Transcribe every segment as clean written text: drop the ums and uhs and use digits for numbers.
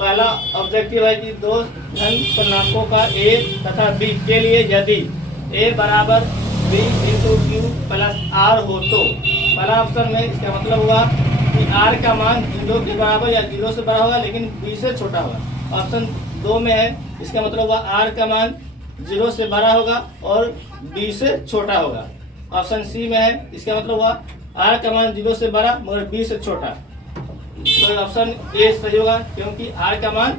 पहला ऑब्जेक्टिव है कि दो धन पूर्णांकों का ए तथा बी के लिए यदि ए बराबर B into Q plus R हो तो पहला ऑप्शन में इसका मतलब हुआ कि आर का मान 0 के बराबर या 0 से बड़ा होगा लेकिन बी से छोटा होगा। ऑप्शन 2 में है इसका मतलब हुआ आर का मान 0 से बड़ा होगा और बी से छोटा होगा। ऑप्शन सी में है इसका मतलब हुआ आर का मान 0 से बड़ा मगर बी से छोटा। तो ऑप्शन ए सही होगा क्योंकि आर का मान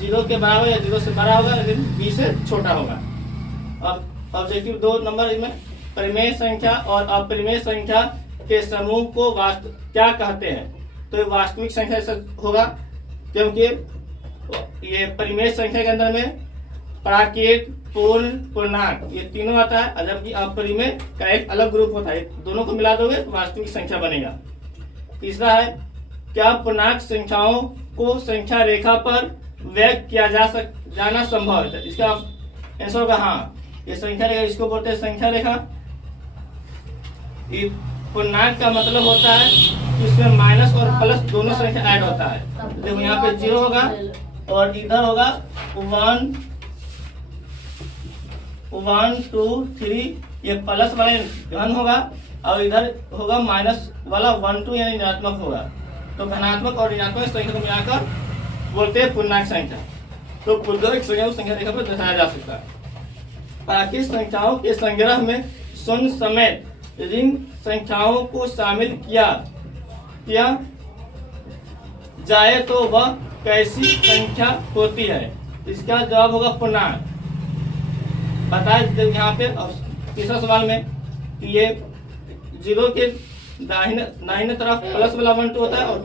0 के बराबर या 0 से बड़ा होगा लेकिन बी से छोटा होगा। अब ऑब्जेक्टिव 2 नंबर इसमें परिमेय संख्या और अपरिमेय संख्या के समूह को क्या कहते हैं। तो ये वास्तविक संख्या से होगा क्योंकि ये परिमेय संख्या के अंदर में प्राकृत पूर्ण पूर्णांक ये तीनों आता है जबकि अपरिमेय का एक अलग ग्रुप होता है। दोनों को मिला दोगे तो वास्तविक संख्या बनेगा। तीसरा है क्या पूर्णांक संख्याओं को संख्या रेखा पर व्यक्त किया जाना संभव है। इसका आंसर होगा हाँ। ये संख्या रेखा इसको बोलते हैं संख्या रेखा। पूर्णांक का मतलब होता है कि इसमें माइनस और प्लस दोनों संख्या ऐड होता है। देखो यहाँ पे 0 होगा और इधर होगा 1 2 3 ये प्लस वाला घन होगा और इधर होगा माइनस वाला 1 2 यानी ऋणात्मक होगा। तो धनात्मक और ऋणात्मक संख्या को मिलाकर बोलते हैं पूर्णांक संख्या। तो पूर्णांक संख्या को संख्या रेखा पर दर्शाया जा सकता है। प्राकृत संख्याओं के संग्रह में शून्य समेत ऋण संख्याओं को शामिल किया जाए तो वह कैसी संख्या होती है। इसका जवाब होगा पूर्णांक। बताए यहाँ पे तीसरा सवाल में कि ये 0 के दाहिने तरफ प्लस वाला 1 2 होता है और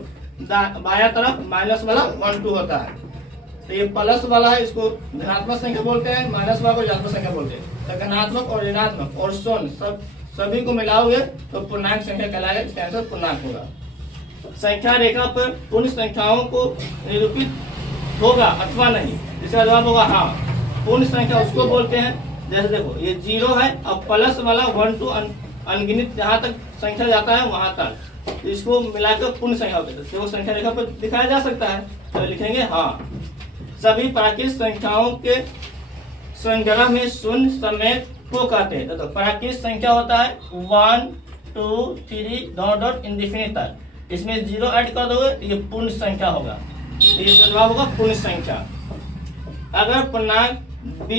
बायां तरफ माइनस वाला 1 2 होता है। तो ये प्लस वाला है इसको धनात्मक संख्या बोलते हैं, माइनस वाला को ऋणात्मक संख्या बोलते हैं। तो धनात्मक और ऋणात्मक और शून्य सभी को मिलाओगे तो पूर्णांक संख्या कहलाएगा। इसका आंसर पूर्णांक होगा। संख्या रेखा पर पूर्ण संख्याओं को निरूपित होगा अथवा नहीं। इसका जवाब होगा हाँ। पूर्ण संख्या उसको बोलते हैं जैसे देखो ये 0 है और प्लस वाला 1 2 अनगिनत जहाँ तक संख्या जाता है वहां तक इसको मिलाकर पूर्ण संख्या होती है। तो संख्या रेखा पर दिखाया जा सकता है। तो लिखेंगे हाँ। सभी प्राकृत संख्याओं के संग्रह में शून्य समेत को कहते हैं। तो प्राकृत संख्या होता है 1 2 3 डॉट इंडिफिनिट तक। इसमें 0 ऐड कर दोगे तो ये पूर्ण संख्या होगा। तो ये जवाब होगा पूर्ण संख्या। अगर पूर्णांक b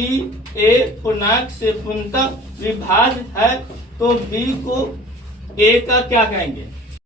a पूर्णांक से पूर्णतः विभाज्य है तो b को a का क्या कहेंगे।